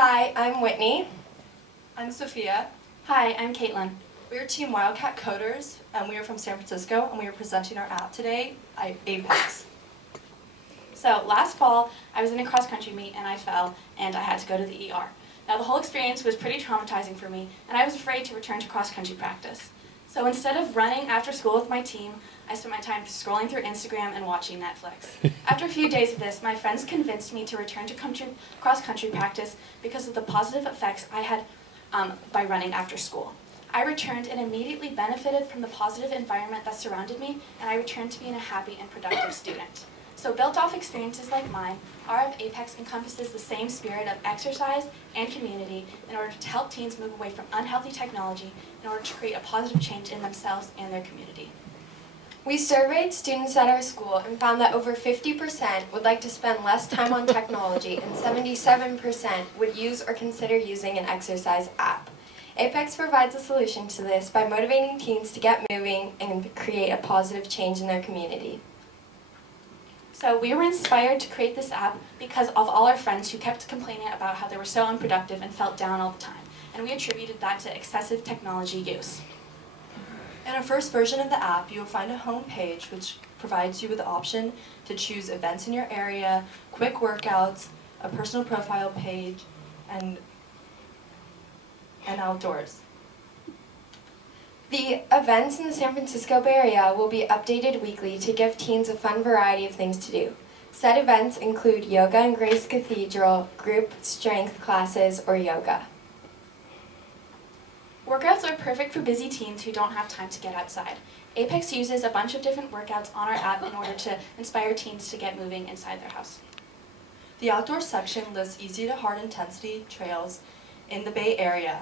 Hi, I'm Whitney. I'm Sophia. Hi, I'm Caitlin. We are Team Wildcat Coders, and we are from San Francisco, and we are presenting our app today, Apex. So last fall, I was in a cross-country meet and I fell and I had to go to the ER. Now the whole experience was pretty traumatizing for me and I was afraid to return to cross-country practice. So instead of running after school with my team, I spent my time scrolling through Instagram and watching Netflix. After a few days of this, my friends convinced me to return to cross-country practice because of the positive effects I had by running after school. I returned and immediately benefited from the positive environment that surrounded me, and I returned to being a happy and productive student. So built off experiences like mine, our app Apex encompasses the same spirit of exercise and community in order to help teens move away from unhealthy technology in order to create a positive change in themselves and their community. We surveyed students at our school and found that over 50% would like to spend less time on technology and 77% would use or consider using an exercise app. Apex provides a solution to this by motivating teens to get moving and create a positive change in their community. So we were inspired to create this app because of all our friends who kept complaining about how they were so unproductive and felt down all the time. And we attributed that to excessive technology use. In our first version of the app, you will find a home page which provides you with the option to choose events in your area, quick workouts, a personal profile page, and outdoors. The events in the San Francisco Bay Area will be updated weekly to give teens a fun variety of things to do. Said events include yoga in Grace Cathedral, group strength classes, or yoga. Workouts are perfect for busy teens who don't have time to get outside. Apex uses a bunch of different workouts on our app in order to inspire teens to get moving inside their house. The outdoor section lists easy to hard intensity trails in the Bay Area.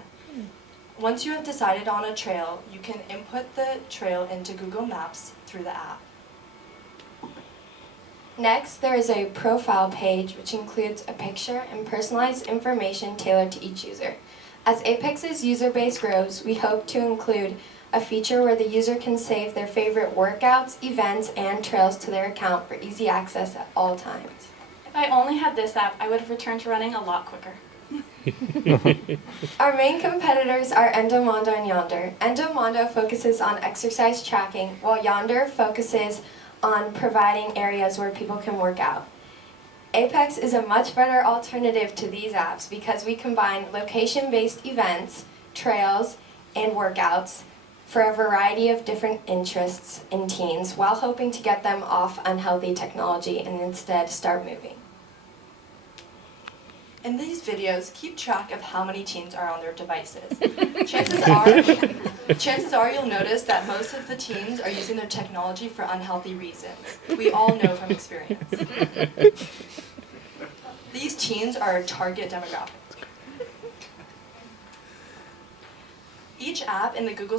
Once you have decided on a trail, you can input the trail into Google Maps through the app. Next, there is a profile page which includes a picture and personalized information tailored to each user. As Apex's user base grows, we hope to include a feature where the user can save their favorite workouts, events, and trails to their account for easy access at all times. If I only had this app, I would have returned to running a lot quicker. Our main competitors are Endomondo and Yonder. Endomondo focuses on exercise tracking, while Yonder focuses on providing areas where people can work out. Apex is a much better alternative to these apps because we combine location-based events, trails, and workouts for a variety of different interests in teens while hoping to get them off unhealthy technology and instead start moving. In these videos, keep track of how many teens are on their devices. Chances are you'll notice that most of the teens are using their technology for unhealthy reasons. We all know from experience. These teens are our target demographic. Each app in the Google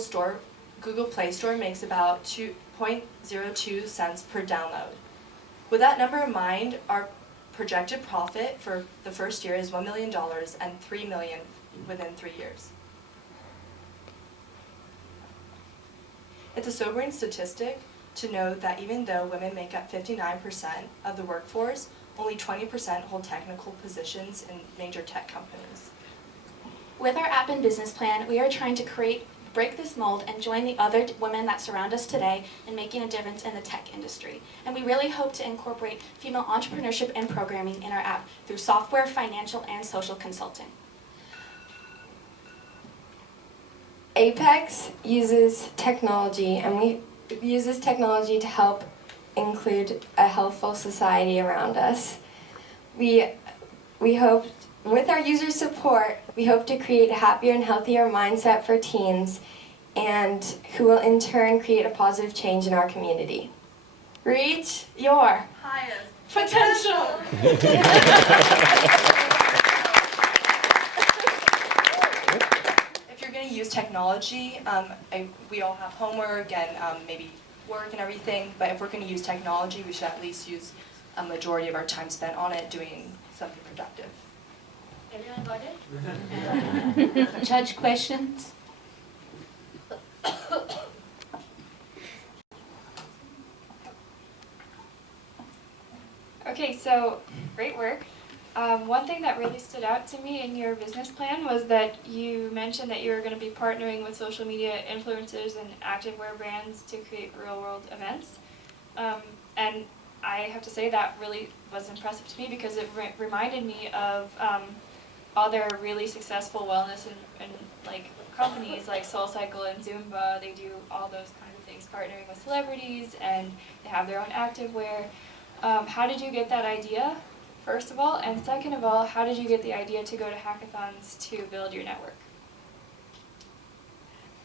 Play Store makes about 2.02 cents per download. With that number in mind, our projected profit for the first year is $1 million and $3 million within 3 years. It's a sobering statistic to note that even though women make up 59% of the workforce, only 20% hold technical positions in major tech companies. With our app and business plan, we are trying to break this mold and join the other women that surround us today in making a difference in the tech industry. And we really hope to incorporate female entrepreneurship and programming in our app through software, financial, and social consulting. Apex uses technology, and we uses technology to help include a healthful society around us. We hope, with our user support, we hope to create a happier and healthier mindset for teens, and who will in turn create a positive change in our community. Reach your highest potential! If you're going to use technology, we all have homework and maybe work and everything, but if we're going to use technology, we should at least use a majority of our time spent on it doing something productive. Everyone voted? Judge questions? Okay, so great work. One thing that really stood out to me in your business plan was that you mentioned that you were going to be partnering with social media influencers and activewear brands to create real-world events. And I have to say that really was impressive to me because it reminded me of other really successful wellness and like companies like SoulCycle and Zumba. They do all those kind of things, partnering with celebrities, and they have their own activewear. How did you get that idea, first of all? And second of all, how did you get the idea to go to hackathons to build your network?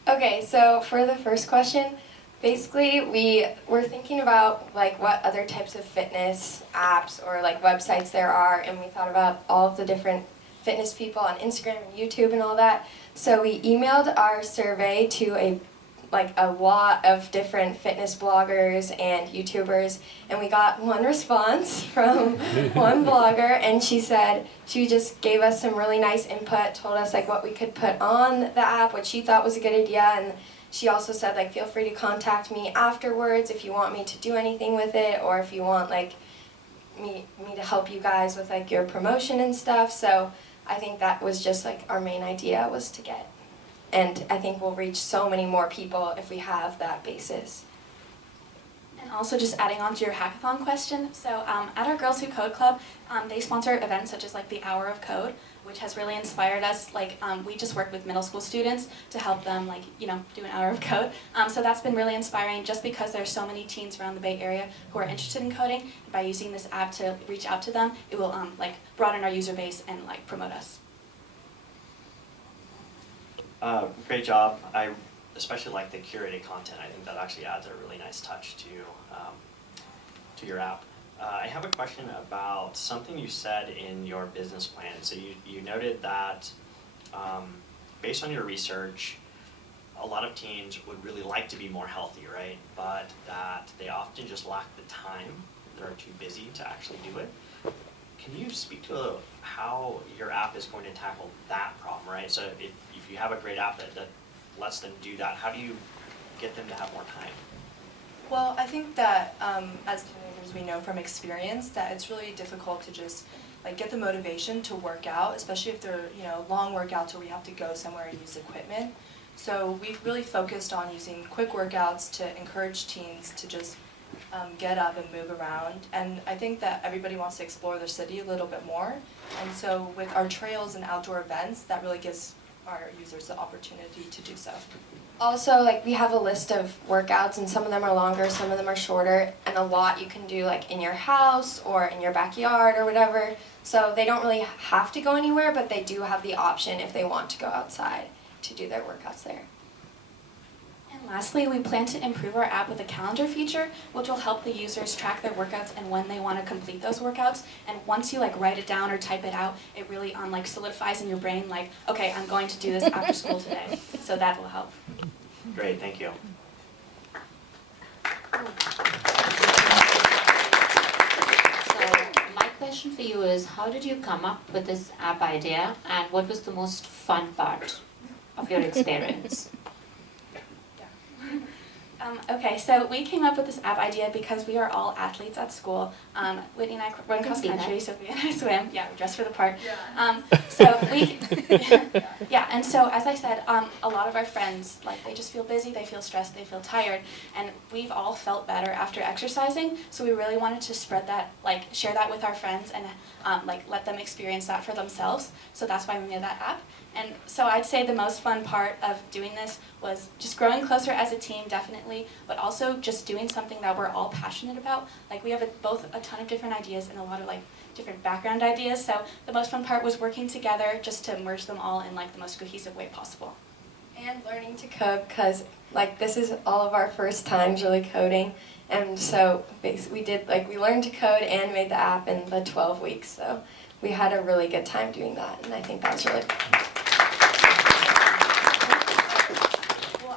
Okay, so for the first question, basically we were thinking about like what other types of fitness apps or like websites there are, and we thought about all of the different fitness people on Instagram and YouTube and all that. So we emailed our survey to a lot of different fitness bloggers and YouTubers, and we got one response from one blogger, and she said she just gave us some really nice input, told us like what we could put on the app, what she thought was a good idea, and she also said like feel free to contact me afterwards if you want me to do anything with it, or if you want like me to help you guys with like your promotion and stuff. So I think that was just like our main idea was to get. And I think we'll reach so many more people if we have that basis. And also just adding on to your hackathon question, so at our Girls Who Code Club, they sponsor events such as like the Hour of Code, which has really inspired us. Like we just work with middle school students to help them like, do an hour of code. So that's been really inspiring just because there's so many teens around the Bay Area who are interested in coding. By using this app to reach out to them, it will like broaden our user base and like promote us. Great job. I especially like the curated content. I think that actually adds a really nice touch to your app. I have a question about something you said in your business plan. So you noted that based on your research, a lot of teens would really like to be more healthy, right? But that they often just lack the time. They're too busy to actually do it. Can you speak to how your app is going to tackle that problem, right? So if you have a great app that lets them do that, how do you get them to have more time? Well, I think that as teenagers we know from experience that it's really difficult to just like get the motivation to work out, especially if they're long workouts where we have to go somewhere and use equipment. So we've really focused on using quick workouts to encourage teens to just get up and move around. And I think that everybody wants to explore their city a little bit more. And so with our trails and outdoor events, that really gives our users the opportunity to do so. Also, like we have a list of workouts, and some of them are longer, some of them are shorter, and a lot you can do like in your house or in your backyard or whatever. So they don't really have to go anywhere, but they do have the option if they want to go outside to do their workouts there. And lastly, we plan to improve our app with a calendar feature, which will help the users track their workouts and when they want to complete those workouts. And once you like write it down or type it out, it really like solidifies in your brain like, okay, I'm going to do this after school today. So that will help. Great, thank you. So my question for you is, how did you come up with this app idea, and what was the most fun part of your experience? Okay, so we came up with this app idea because we are all athletes at school. Whitney and I run cross country, Sophia and I swim. Yeah, we're dressed for the part. Yeah. Yeah, and so as I said, a lot of our friends, like they just feel busy, they feel stressed, they feel tired, and we've all felt better after exercising. So we really wanted to spread that, like share that with our friends and like let them experience that for themselves. So that's why we made that app. And so I'd say the most fun part of doing this was just growing closer as a team, definitely, but also just doing something that we're all passionate about. Like we have both a ton of different ideas and a lot of like different background ideas. So the most fun part was working together just to merge them all in like the most cohesive way possible. And learning to code, because like this is all of our first times really coding, and so basically we learned to code and made the app in the 12 weeks. So we had a really good time doing that, and I think that was really fun.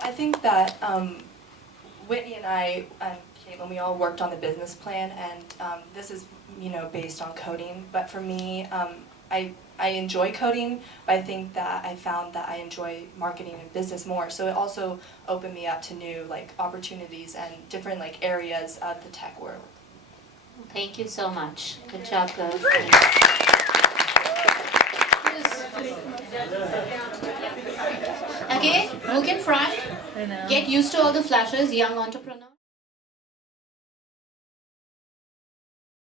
I think that Whitney and I, Caitlin, we all worked on the business plan, and this is based on coding. But for me, I enjoy coding, but I think that I found that I enjoy marketing and business more. So it also opened me up to new like opportunities and different like areas of the tech world. Thank you so much. Good job, girls. Okay, look in front. Get used to all the flashes, young entrepreneur.